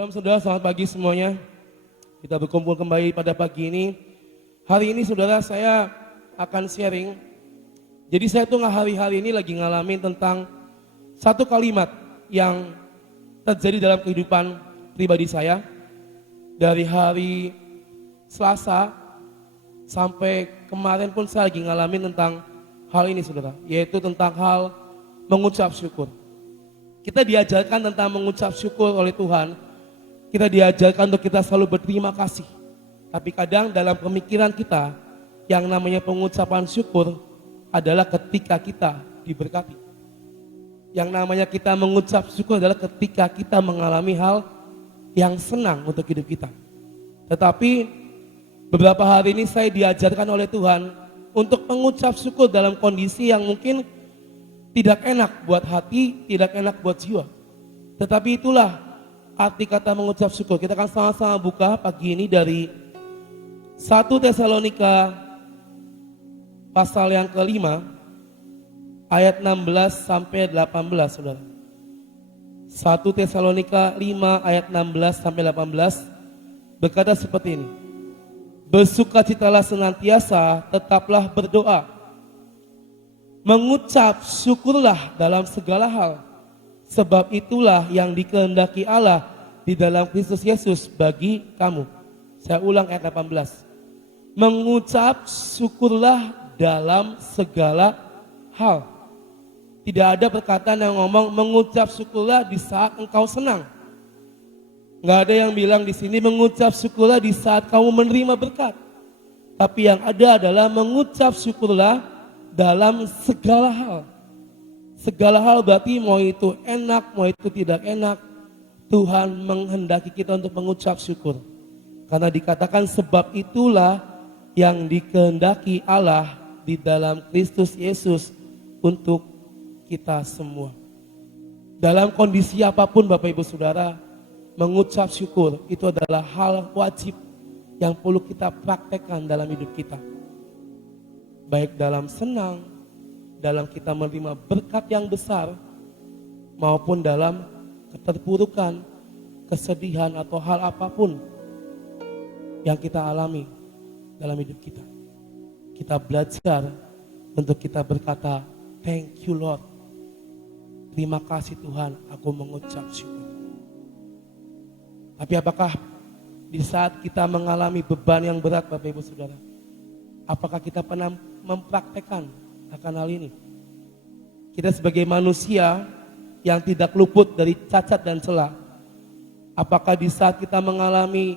Salam saudara, selamat pagi semuanya. Kita berkumpul kembali pada pagi ini. Hari ini saudara saya akan sharing. Jadi saya tuh hari ini lagi ngalamin tentang satu kalimat yang terjadi dalam kehidupan pribadi saya. Dari hari Selasa sampai kemarin pun saya lagi ngalamin tentang hal ini saudara. Yaitu tentang hal mengucap syukur. Kita diajarkan tentang mengucap syukur oleh Tuhan. Kita diajarkan untuk kita selalu berterima kasih. Tapi kadang dalam pemikiran kita, yang namanya pengucapan syukur adalah ketika kita diberkati. Yang namanya kita mengucap syukur adalah ketika kita mengalami hal yang senang untuk hidup kita. Tetapi beberapa hari ini saya diajarkan oleh Tuhan untuk mengucap syukur dalam kondisi yang mungkin tidak enak buat hati, tidak enak buat jiwa. Tetapi itulah arti kata mengucap syukur. Kita akan sama-sama buka pagi ini dari 1 Tesalonika pasal yang kelima ayat 16 sampai 18 saudara. 1 Tesalonika 5 ayat 16 sampai 18 berkata seperti ini. Bersukacitalah senantiasa, tetaplah berdoa. Mengucap syukurlah dalam segala hal. Sebab itulah yang dikehendaki Allah di dalam Kristus Yesus bagi kamu. Saya ulang ayat 18. Mengucap syukurlah dalam segala hal. Tidak ada perkataan yang ngomong mengucap syukurlah di saat engkau senang. Nggak ada yang bilang di sini mengucap syukurlah di saat kamu menerima berkat. Tapi yang ada adalah mengucap syukurlah dalam segala hal. Segala hal berarti mau itu enak, mau itu tidak enak. Tuhan menghendaki kita untuk mengucap syukur. Karena dikatakan sebab itulah yang dikehendaki Allah di dalam Kristus Yesus untuk kita semua. Dalam kondisi apapun Bapak Ibu Saudara, mengucap syukur itu adalah hal wajib yang perlu kita praktekkan dalam hidup kita. Baik dalam senang, dalam kita menerima berkat yang besar, maupun dalam keterpurukan, kesedihan atau hal apapun yang kita alami dalam hidup kita. Kita belajar untuk kita berkata, thank you Lord. Terima kasih Tuhan, aku mengucap syukur. Tapi apakah di saat kita mengalami beban yang berat Bapak Ibu Saudara, apakah kita pernah mempraktekkan akan hal ini? Kita sebagai manusia yang tidak luput dari cacat dan celah, apakah di saat kita mengalami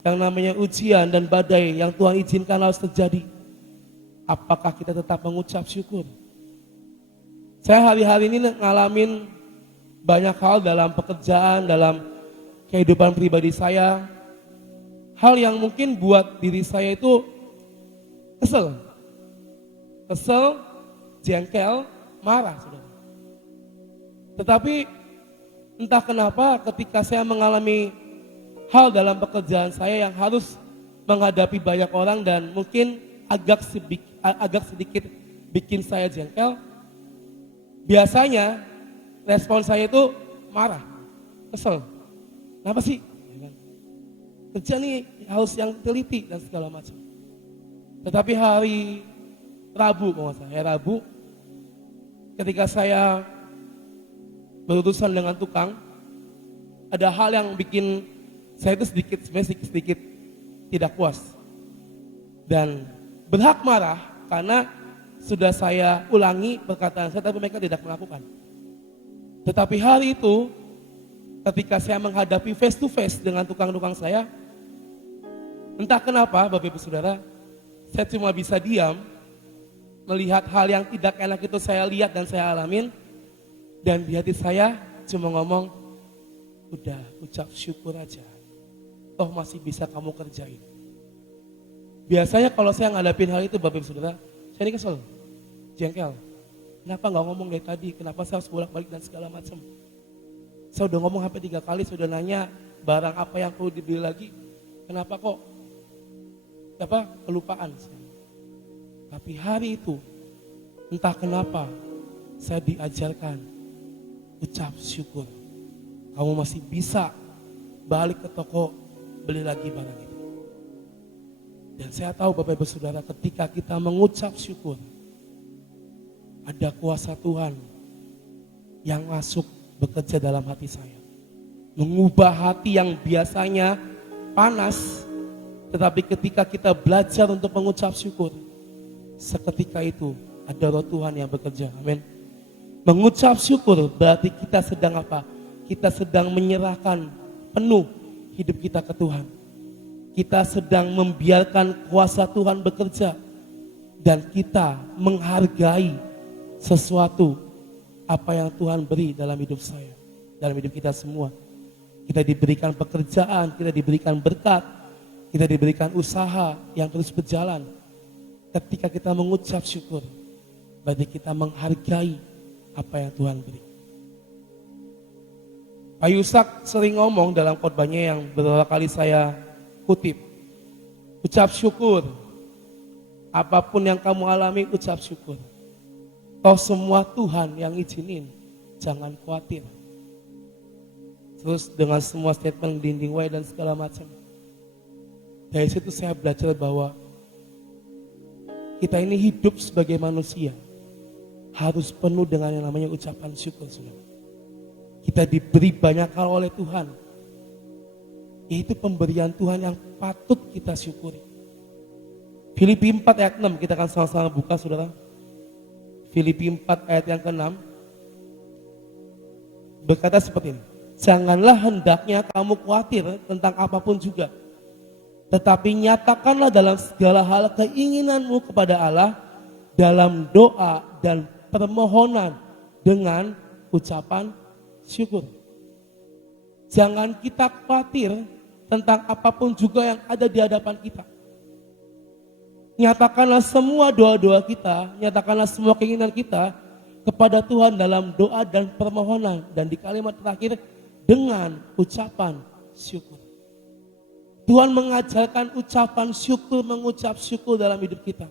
yang namanya ujian dan badai yang Tuhan izinkan harus terjadi, apakah kita tetap mengucap syukur? Saya hari-hari ini ngalamin banyak hal dalam pekerjaan, dalam kehidupan pribadi saya, hal yang mungkin buat diri saya itu kesel, jengkel, marah saudara. Tetapi entah kenapa ketika saya mengalami hal dalam pekerjaan saya yang harus menghadapi banyak orang dan mungkin agak sedikit bikin saya jengkel, biasanya respon saya itu marah, kesel. Kenapa sih? Kerja nih harus yang teliti dan segala macam. Tetapi hari Rabu, Rabu, ketika saya berurusan dengan tukang, ada hal yang bikin saya itu sedikit tidak puas. Dan berhak marah karena sudah saya ulangi perkataan saya, tapi mereka tidak melakukan. Tetapi hari itu, ketika saya menghadapi face to face dengan tukang-tukang saya, entah kenapa Bapak Ibu Saudara, saya cuma bisa diam, melihat hal yang tidak enak itu saya lihat dan saya alamin, dan di hati saya cuma ngomong, udah ucap syukur aja, toh masih bisa kamu kerjain. Biasanya kalau saya ngadapin hal itu Bapak Ibu Saudara, saya ini kesel, jengkel. Kenapa gak ngomong dari tadi, kenapa saya harus bolak-balik dan segala macam. Saya udah ngomong sampai 3 kali, saya udah nanya barang apa yang perlu dibeli lagi. Kenapa kok kelupaan. Tapi hari itu entah kenapa saya diajarkan ucap syukur. Kamu masih bisa balik ke toko, beli lagi barang itu. Dan saya tahu Bapak Ibu Saudara, ketika kita mengucap syukur, ada kuasa Tuhan yang masuk bekerja dalam hati saya. Mengubah hati yang biasanya panas, tetapi ketika kita belajar untuk mengucap syukur, seketika itu ada roh Tuhan yang bekerja. Amin. Mengucap syukur berarti kita sedang apa? Kita sedang menyerahkan penuh hidup kita ke Tuhan. Kita sedang membiarkan kuasa Tuhan bekerja. Dan kita menghargai sesuatu apa yang Tuhan beri dalam hidup saya, dalam hidup kita semua. Kita diberikan pekerjaan, kita diberikan berkat, kita diberikan usaha yang terus berjalan. Ketika kita mengucap syukur, berarti kita menghargai apa yang Tuhan beri. Pak Yusak sering ngomong dalam khotbahnya yang beberapa kali saya kutip, ucap syukur. Apapun yang kamu alami, ucap syukur. Toh semua Tuhan yang izinin, jangan khawatir. Terus dengan semua statement dinding way dan segala macam. Dari situ saya belajar bahwa kita ini hidup sebagai manusia harus penuh dengan yang namanya ucapan syukur. Saudara. Kita diberi banyak hal oleh Tuhan. Yaitu pemberian Tuhan yang patut kita syukuri. Filipi 4 ayat 6 kita akan sama-sama buka saudara. Filipi 4 ayat yang ke-6 berkata seperti ini. Janganlah hendaknya kamu khawatir tentang apapun juga. Tetapi nyatakanlah dalam segala hal keinginanmu kepada Allah dalam doa dan permohonan dengan ucapan syukur. Jangan kita khawatir tentang apapun juga yang ada di hadapan kita. Nyatakanlah semua doa-doa kita, nyatakanlah semua keinginan kita kepada Tuhan dalam doa dan permohonan. Dan di kalimat terakhir, dengan ucapan syukur. Tuhan mengajarkan ucapan syukur, mengucap syukur dalam hidup kita.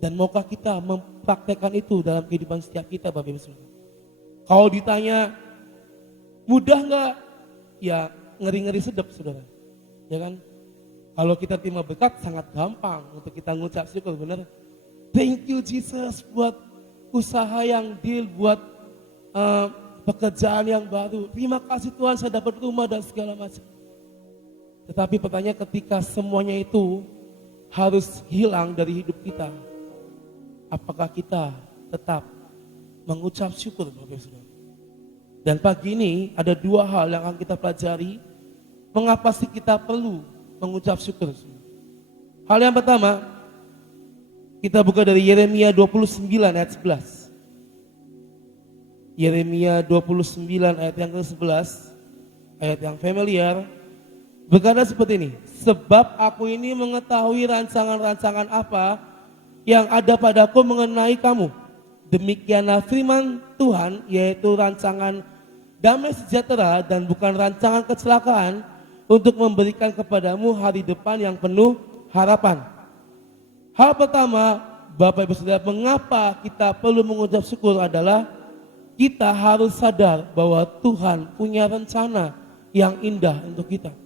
Dan maukah kita mempraktekkan itu dalam kehidupan setiap kita Bapak Ibu Saudara? Kalau ditanya, mudah gak? Ya ngeri-ngeri sedap saudara. Ya kan? Kalau kita terima berkat sangat gampang untuk kita mengucap syukur, benar. Thank you Jesus buat usaha yang deal, buat pekerjaan yang baru. Terima kasih Tuhan saya dapat rumah dan segala macam. Tetapi pertanyaan ketika semuanya itu harus hilang dari hidup kita, apakah kita tetap mengucap syukur Bapak Ibu Saudara? Dan pagi ini ada dua hal yang akan kita pelajari. Mengapa sih kita perlu mengucap syukur? Hal yang pertama, kita buka dari Yeremia 29 ayat 11. Yeremia 29 ayat yang ke-11, ayat yang familiar, berkata seperti ini. Sebab aku ini mengetahui rancangan-rancangan apa yang ada padaku mengenai kamu. Demikianlah firman Tuhan, yaitu rancangan damai sejahtera dan bukan rancangan kecelakaan, untuk memberikan kepadamu hari depan yang penuh harapan. Hal pertama, Bapak Ibu Saudara, mengapa kita perlu mengucap syukur adalah kita harus sadar bahwa Tuhan punya rencana yang indah untuk kita.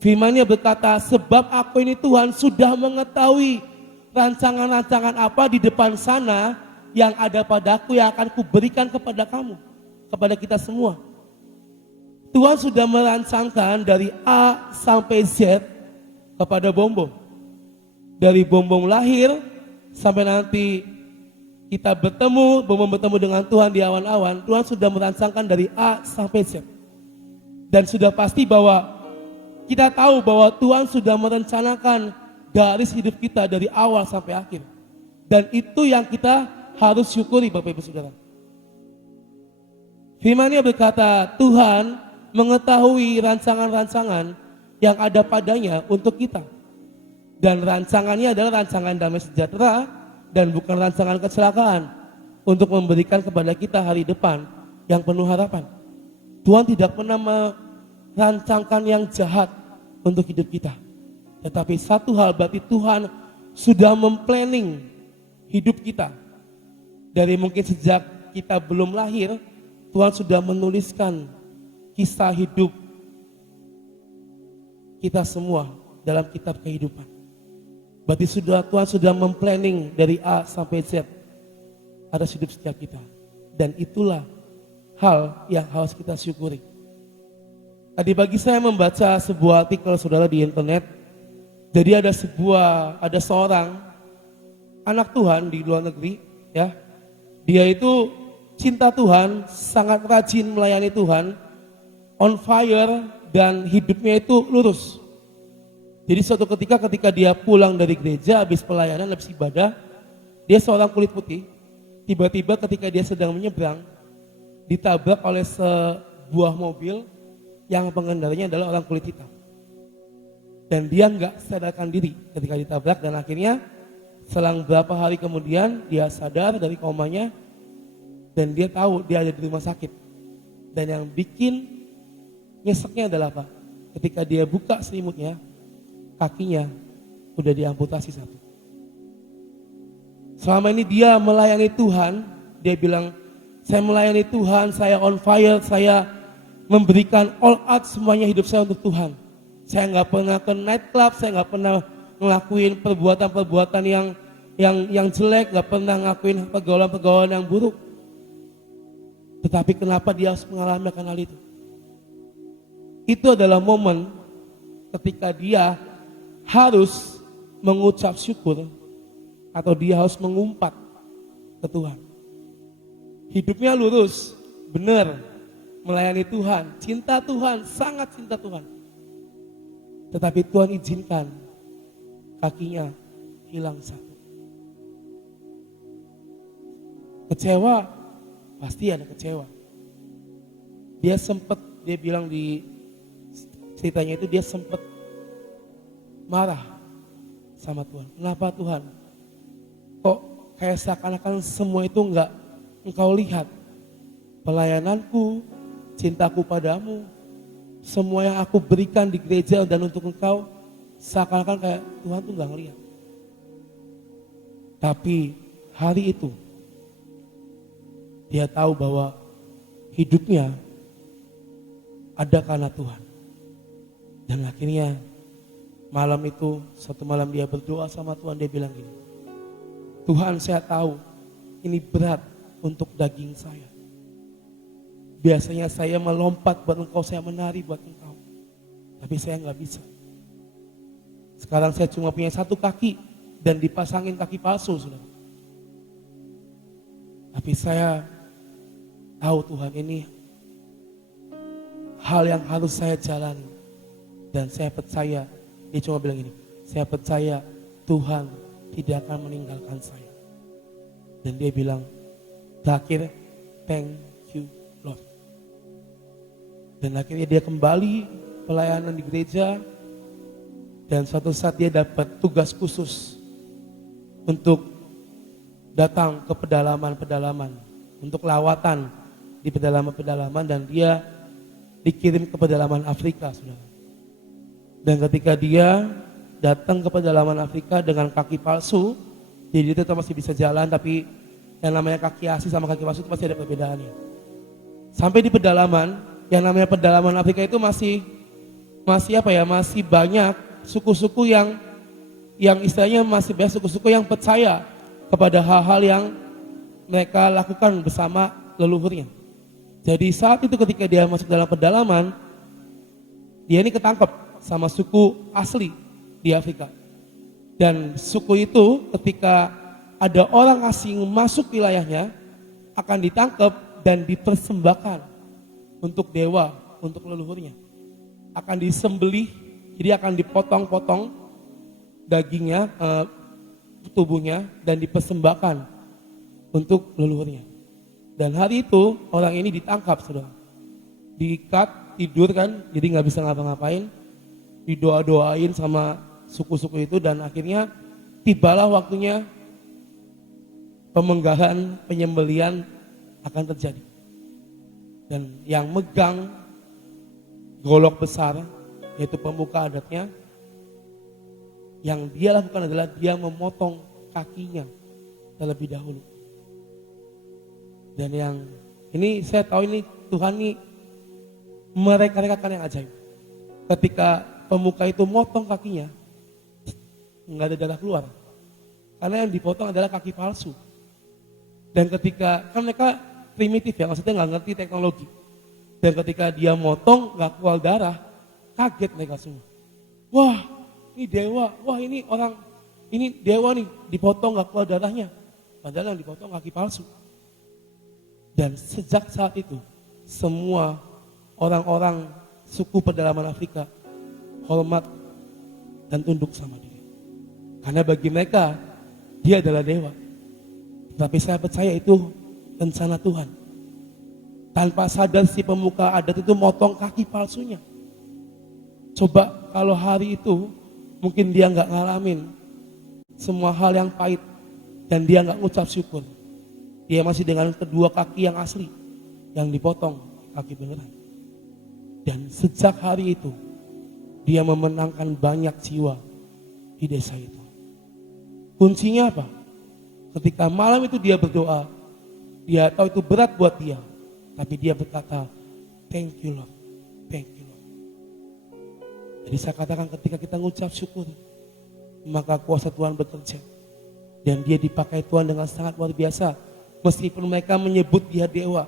Firman-Nya berkata, sebab aku ini Tuhan sudah mengetahui rancangan-rancangan apa di depan sana yang ada padaku yang akan kuberikan kepada kamu, kepada kita semua. Tuhan sudah merancangkan dari A sampai Z kepada Bom-Bom. Dari Bom-Bom lahir sampai nanti kita bertemu, Bom-Bom bertemu dengan Tuhan di awan-awan. Tuhan sudah merancangkan dari A sampai Z. Dan sudah pasti bahwa kita tahu bahwa Tuhan sudah merencanakan garis hidup kita dari awal sampai akhir. Dan itu yang kita harus syukuri Bapak Ibu Saudara. Firman-Nya berkata, Tuhan mengetahui rancangan-rancangan yang ada padanya untuk kita. Dan rancangannya adalah rancangan damai sejahtera dan bukan rancangan kecelakaan, untuk memberikan kepada kita hari depan yang penuh harapan. Tuhan tidak pernah merancangkan yang jahat untuk hidup kita. Tetapi satu hal, berarti Tuhan sudah memplanning hidup kita. Dari mungkin sejak kita belum lahir, Tuhan sudah menuliskan kisah hidup kita semua dalam kitab kehidupan. Berarti Tuhan sudah memplanning dari A sampai Z atas hidup setiap kita. Dan itulah hal yang harus kita syukuri. Tadi pagi saya membaca sebuah artikel saudara di internet. Jadi ada seorang anak Tuhan di luar negeri, ya. Dia itu cinta Tuhan, sangat rajin melayani Tuhan, on fire, dan hidupnya itu lurus. Jadi suatu ketika dia pulang dari gereja, habis pelayanan, habis ibadah, dia seorang kulit putih. Tiba-tiba ketika dia sedang menyeberang, ditabrak oleh sebuah mobil yang pengendaranya adalah orang kulit hitam. Dan dia nggak sadarkan diri ketika ditabrak, dan akhirnya selang beberapa hari kemudian dia sadar dari komanya dan dia tahu dia ada di rumah sakit. Dan yang bikin nyeseknya adalah apa? Ketika dia buka selimutnya, kakinya udah diamputasi satu. Selama ini dia melayani Tuhan, dia bilang, saya melayani Tuhan, saya on fire, saya memberikan all out semuanya hidup saya untuk Tuhan. Saya nggak pernah ke nightclub, saya nggak pernah ngelakuin perbuatan-perbuatan yang jelek, nggak pernah ngelakuin pergaulan-pergaulan yang buruk. Tetapi kenapa dia harus mengalami akan hal itu? Itu adalah momen ketika dia harus mengucap syukur atau dia harus mengumpat ke Tuhan. Hidupnya lurus, benar, melayani Tuhan, cinta Tuhan, sangat cinta Tuhan. Tetapi Tuhan izinkan kakinya hilang satu. Kecewa, pasti ada kecewa. Dia bilang di ceritanya itu, dia sempat marah sama Tuhan. Kenapa Tuhan? Kok kayak seakan-akan semua itu enggak Engkau lihat? Pelayananku, cintaku padamu, semua yang aku berikan di gereja dan untuk Engkau, seakan-akan kayak Tuhan tuh enggak ngelihat. Tapi hari itu dia tahu bahwa hidupnya ada karena Tuhan. Dan akhirnya malam itu, satu malam dia berdoa sama Tuhan, dia bilang gini, Tuhan, saya tahu ini berat untuk daging saya. Biasanya saya melompat buat Engkau, saya menari buat Engkau. Tapi saya nggak bisa. Sekarang saya cuma punya satu kaki dan dipasangin kaki palsu, saudara. Tapi saya tahu Tuhan, ini hal yang harus saya jalani. Dan saya percaya, dia cuma bilang gini, saya percaya Tuhan tidak akan meninggalkan saya. Dan dia bilang, terakhir, thank you Lord. Dan akhirnya dia kembali pelayanan di gereja. Dan suatu saat dia dapat tugas khusus untuk datang ke pedalaman-pedalaman, untuk lawatan di pedalaman-pedalaman, dan dia dikirim ke pedalaman Afrika, saudara. Dan ketika dia datang ke pedalaman Afrika dengan kaki palsu, jadi dia tetap masih bisa jalan, tapi yang namanya kaki asli sama kaki palsu itu masih ada perbedaannya. Sampai di pedalaman, yang namanya pedalaman Afrika itu masih banyak suku-suku yang istilahnya masih banyak suku-suku yang percaya kepada hal-hal yang mereka lakukan bersama leluhurnya. Jadi saat itu ketika dia masuk dalam pedalaman, dia ini ketangkep sama suku asli di Afrika. Dan suku itu ketika ada orang asing masuk wilayahnya akan ditangkap dan dipersembahkan untuk dewa, untuk leluhurnya. Akan disembelih, jadi akan dipotong-potong dagingnya, tubuhnya, dan dipersembahkan untuk leluhurnya. Dan hari itu orang ini ditangkap, saudara. Diikat, tidur kan, jadi nggak bisa ngapa-ngapain. Didoa-doain sama suku-suku itu, dan akhirnya tibalah waktunya pemenggalan, penyembelian akan terjadi. Dan yang megang golok besar, yaitu pemuka adatnya, yang dia lakukan adalah dia memotong kakinya terlebih dahulu. Dan yang ini saya tahu ini Tuhan ini mereka-rekakan yang ajaib. Ketika pemuka itu motong kakinya, nggak ada darah keluar. Karena yang dipotong adalah kaki palsu. Dan ketika, kan mereka primitif ya, maksudnya nggak ngerti teknologi. Dan ketika dia motong, nggak keluar darah, kaget mereka semua. Wah, ini dewa, wah ini orang, ini dewa nih, dipotong nggak keluar darahnya. Padahal yang dipotong kaki palsu. Dan sejak saat itu, semua orang-orang suku pedalaman Afrika hormat dan tunduk sama dia. Karena bagi mereka, dia adalah dewa. Tapi saya percaya itu rencana Tuhan. Tanpa sadar si pemuka adat itu motong kaki palsunya. Coba kalau hari itu mungkin dia nggak ngalamin semua hal yang pahit dan dia nggak ngucap syukur. Dia masih dengan kedua kaki yang asli yang dipotong kaki beneran. Dan sejak hari itu dia memenangkan banyak jiwa di desa itu. Kuncinya apa? Ketika malam itu dia berdoa, dia tahu itu berat buat dia, tapi dia berkata, thank you Lord, thank you Lord. Jadi saya katakan ketika kita mengucap syukur, maka kuasa Tuhan bekerja. Dan dia dipakai Tuhan dengan sangat luar biasa. Meskipun mereka menyebut dia dewa,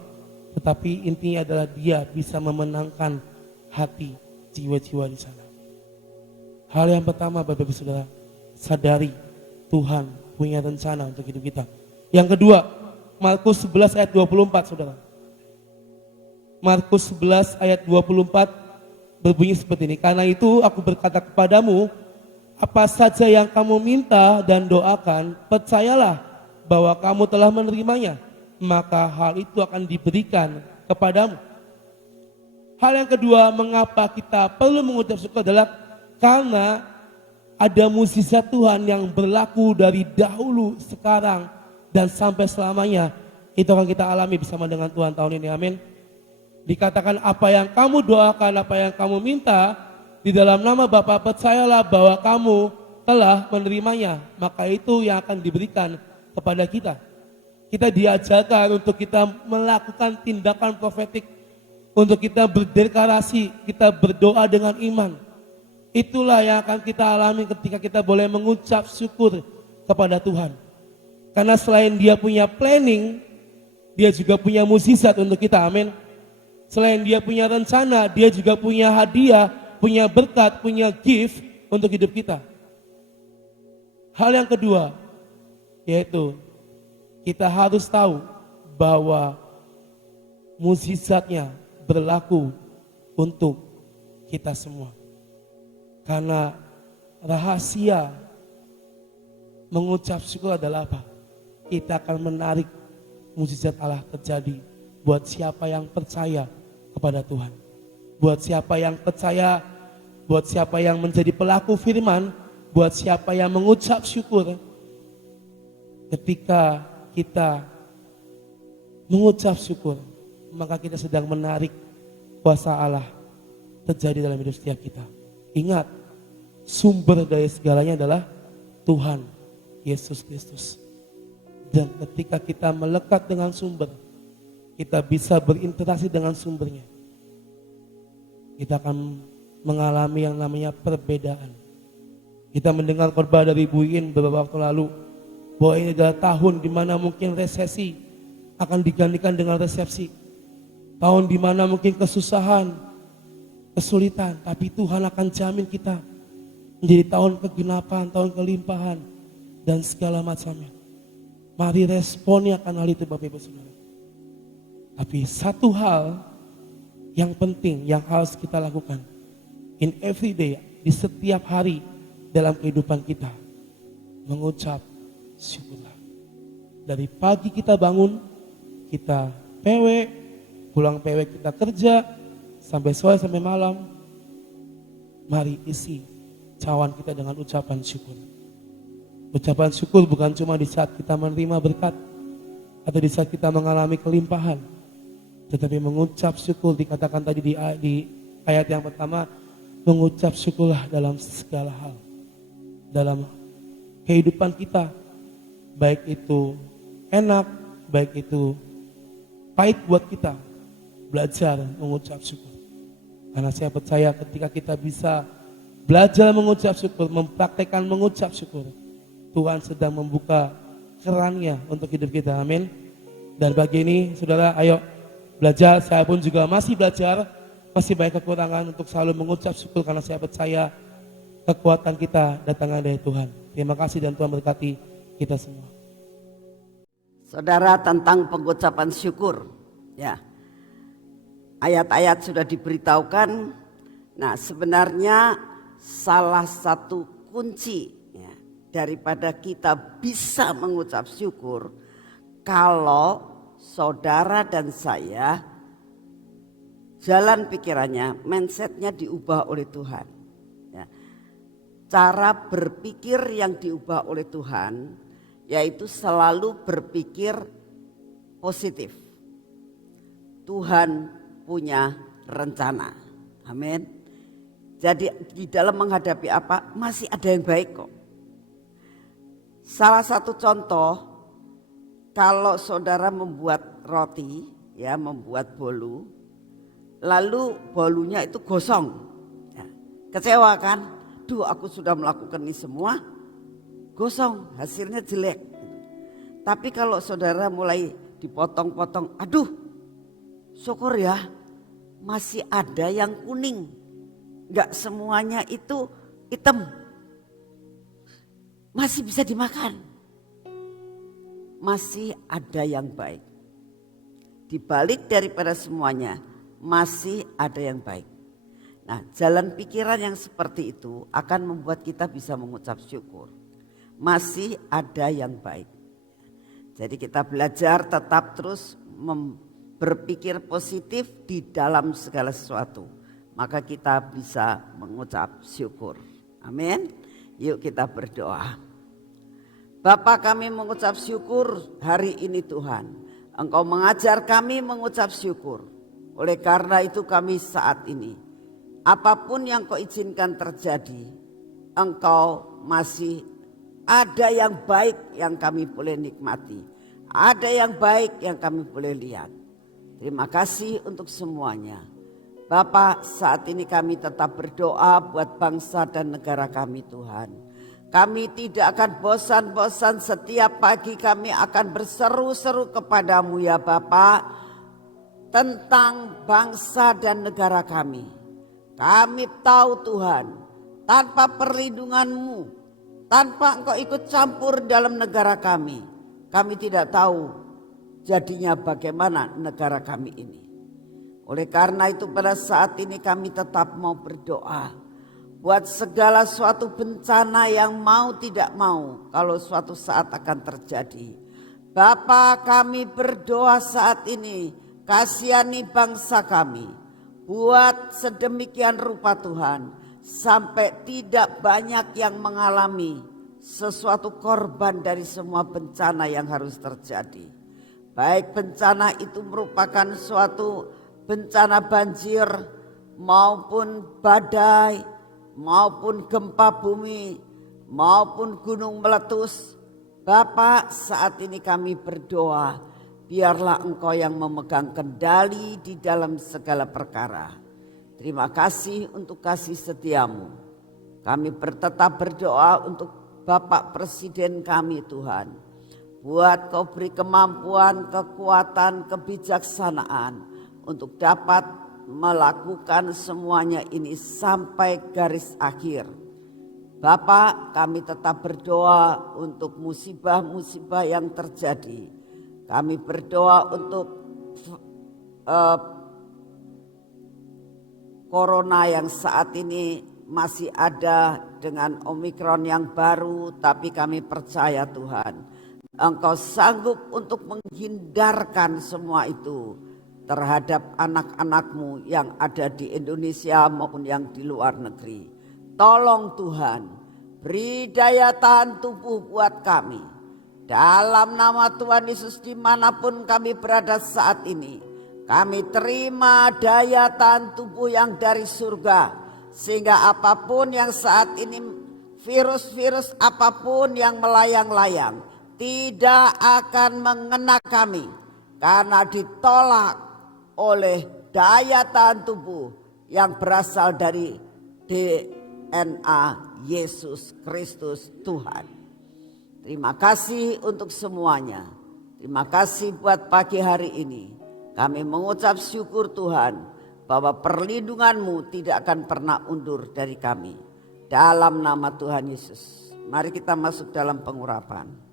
tetapi intinya adalah dia bisa memenangkan hati jiwa-jiwa di sana. Hal yang pertama Bapak Ibu Saudara, sadari Tuhan punya rencana untuk hidup kita. Yang kedua, Markus 11 ayat 24 Saudara. Markus 11 ayat 24 berbunyi seperti ini. Karena itu aku berkata kepadamu, apa saja yang kamu minta dan doakan, percayalah bahwa kamu telah menerimanya, maka hal itu akan diberikan kepadamu. Hal yang kedua, mengapa kita perlu mengucap syukur adalah karena ada mukjizat Tuhan yang berlaku dari dahulu, sekarang, dan sampai selamanya. Itu akan kita alami bersama dengan Tuhan tahun ini, amin. Dikatakan apa yang kamu doakan, apa yang kamu minta, di dalam nama Bapa percayalah bahwa kamu telah menerimanya. Maka itu yang akan diberikan kepada kita. Kita diajarkan untuk kita melakukan tindakan profetik, untuk kita berdeklarasi, kita berdoa dengan iman. Itulah yang akan kita alami ketika kita boleh mengucap syukur kepada Tuhan. Karena selain dia punya planning, dia juga punya mukjizat untuk kita, amin. Selain dia punya rencana, dia juga punya hadiah, punya berkat, punya gift untuk hidup kita. Hal yang kedua, yaitu kita harus tahu bahwa mukjizatnya berlaku untuk kita semua. Karena rahasia mengucap syukur adalah apa? Kita akan menarik mukjizat Allah terjadi buat siapa yang percaya kepada Tuhan. Buat siapa yang percaya, buat siapa yang menjadi pelaku firman, buat siapa yang mengucap syukur. Ketika kita mengucap syukur, maka kita sedang menarik kuasa Allah terjadi dalam hidup setiap kita. Ingat, sumber dari segalanya adalah Tuhan Yesus Kristus. Dan ketika kita melekat dengan sumber, kita bisa berinteraksi dengan sumbernya. Kita akan mengalami yang namanya perbedaan. Kita mendengar khotbah dari Bu In beberapa waktu lalu, bahwa ini adalah tahun di mana mungkin resesi akan digantikan dengan resepsi. Tahun di mana mungkin kesusahan, kesulitan, tapi Tuhan akan jamin kita menjadi tahun kegenapan, tahun kelimpahan, dan segala macamnya. Mari responi akan hal itu Bapak Ibu Saudara. Tapi satu hal yang penting yang harus kita lakukan in every day, di setiap hari dalam kehidupan kita, mengucap syukurlah. Dari pagi kita bangun, kita PW, pulang PW kita kerja, sampai sore sampai malam, mari isi cawan kita dengan ucapan syukur. Ucapan syukur bukan cuma di saat kita menerima berkat atau di saat kita mengalami kelimpahan, tetapi mengucap syukur dikatakan tadi di ayat yang pertama, mengucap syukurlah dalam segala hal. Dalam kehidupan kita, baik itu enak, baik itu pahit buat kita, belajar mengucap syukur. Karena saya percaya ketika kita bisa belajar mengucap syukur, mempraktekkan mengucap syukur, Tuhan sedang membuka kerannya untuk hidup kita. Amin. Dan bagi ini saudara, ayo belajar. Saya pun juga masih belajar, masih banyak kekurangan untuk selalu mengucap syukur, karena saya percaya kekuatan kita datangnya dari Tuhan. Terima kasih dan Tuhan berkati kita semua. Saudara, tentang pengucapan syukur, ya, ayat-ayat sudah diberitahukan. Nah, sebenarnya salah satu kunci ya, daripada kita bisa mengucap syukur, kalau saudara dan saya jalan pikirannya, mindsetnya diubah oleh Tuhan. Ya. Cara berpikir yang diubah oleh Tuhan, yaitu selalu berpikir positif. Tuhan punya rencana. Amin. Jadi di dalam menghadapi apa, masih ada yang baik kok. Salah satu contoh, kalau saudara membuat roti, ya, membuat bolu, lalu bolunya itu gosong, ya, kecewa kan? Duh, aku sudah melakukan ini semua, gosong, hasilnya jelek. Tapi kalau saudara mulai dipotong-potong, aduh, syukur ya, masih ada yang kuning, gak semuanya itu hitam, masih bisa dimakan, masih ada yang baik. Di balik daripada semuanya, masih ada yang baik. Nah, jalan pikiran yang seperti itu akan membuat kita bisa mengucap syukur. Masih ada yang baik. Jadi kita belajar tetap terus berpikir positif di dalam segala sesuatu. Maka kita bisa mengucap syukur. Amin. Yuk kita berdoa. Bapa, kami mengucap syukur hari ini Tuhan. Engkau mengajar kami mengucap syukur. Oleh karena itu kami saat ini, apapun yang kau izinkan terjadi, engkau masih ada yang baik yang kami boleh nikmati. Ada yang baik yang kami boleh lihat. Terima kasih untuk semuanya. Bapak, saat ini kami tetap berdoa buat bangsa dan negara kami Tuhan. Kami tidak akan bosan-bosan, setiap pagi kami akan berseru-seru kepadamu ya Bapak, tentang bangsa dan negara kami. Kami tahu Tuhan, tanpa perlindungan-Mu, tanpa Engkau ikut campur dalam negara kami tidak tahu jadinya bagaimana negara kami ini. Oleh karena itu pada saat ini kami tetap mau berdoa buat segala suatu bencana yang mau tidak mau kalau suatu saat akan terjadi. Bapa, kami berdoa saat ini, kasihani bangsa kami, buat sedemikian rupa Tuhan, sampai tidak banyak yang mengalami sesuatu korban dari semua bencana yang harus terjadi. Baik bencana itu merupakan suatu bencana banjir, maupun badai, maupun gempa bumi, maupun gunung meletus. Bapak, saat ini kami berdoa, biarlah Engkau yang memegang kendali di dalam segala perkara. Terima kasih untuk kasih setiamu. Kami tetap berdoa untuk Bapak Presiden kami Tuhan. Buat Kau beri kemampuan, kekuatan, kebijaksanaan untuk dapat melakukan semuanya ini sampai garis akhir. Bapak, kami tetap berdoa untuk musibah-musibah yang terjadi. Kami berdoa untuk corona yang saat ini masih ada dengan Omikron yang baru, tapi kami percaya Tuhan, Engkau sanggup untuk menghindarkan semua itu terhadap anak-anak-Mu yang ada di Indonesia maupun yang di luar negeri. Tolong Tuhan, beri daya tahan tubuh buat kami. Dalam nama Tuhan Yesus, dimanapun kami berada saat ini, kami terima daya tahan tubuh yang dari surga. Sehingga apapun yang saat ini, virus-virus apapun yang melayang-layang, tidak akan mengena kami. Karena ditolak oleh daya tahan tubuh yang berasal dari DNA DNA Yesus Kristus Tuhan. Terima kasih untuk semuanya. Terima kasih buat pagi hari ini. Kami mengucap syukur Tuhan bahwa perlindungan-Mu tidak akan pernah undur dari kami. Dalam nama Tuhan Yesus. Mari kita masuk dalam pengurapan.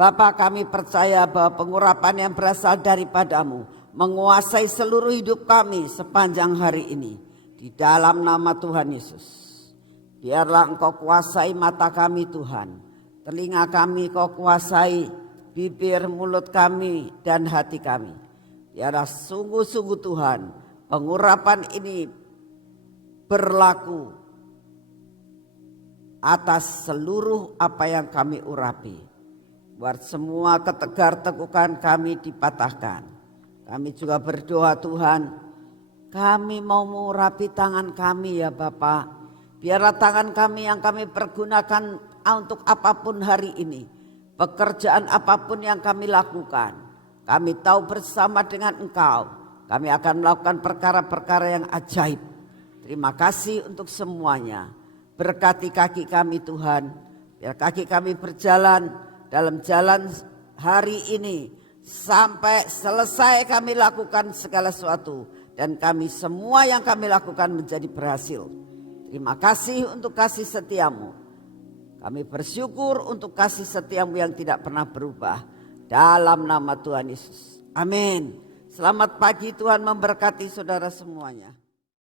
Bapa, kami percaya bahwa pengurapan yang berasal daripada-Mu menguasai seluruh hidup kami sepanjang hari ini. Di dalam nama Tuhan Yesus. Biarlah Engkau kuasai mata kami Tuhan. Telinga kami Kau kuasai, bibir, mulut kami dan hati kami. Biarlah sungguh-sungguh Tuhan pengurapan ini berlaku atas seluruh apa yang kami urapi. Buat semua ketegar-tegukan kami dipatahkan. Kami juga berdoa Tuhan, kami mau mengurapi tangan kami ya Bapa. Biarlah tangan kami yang kami pergunakan untuk apapun hari ini. Pekerjaan apapun yang kami lakukan. Kami tahu bersama dengan Engkau. Kami akan melakukan perkara-perkara yang ajaib. Terima kasih untuk semuanya. Berkati kaki kami Tuhan. Biar kaki kami berjalan dalam jalan hari ini sampai selesai kami lakukan segala sesuatu dan kami semua yang kami lakukan menjadi berhasil. Terima kasih untuk kasih setiamu. Kami bersyukur untuk kasih setiamu yang tidak pernah berubah. Dalam nama Tuhan Yesus. Amin. Selamat pagi, Tuhan memberkati saudara semuanya.